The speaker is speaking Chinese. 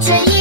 这一。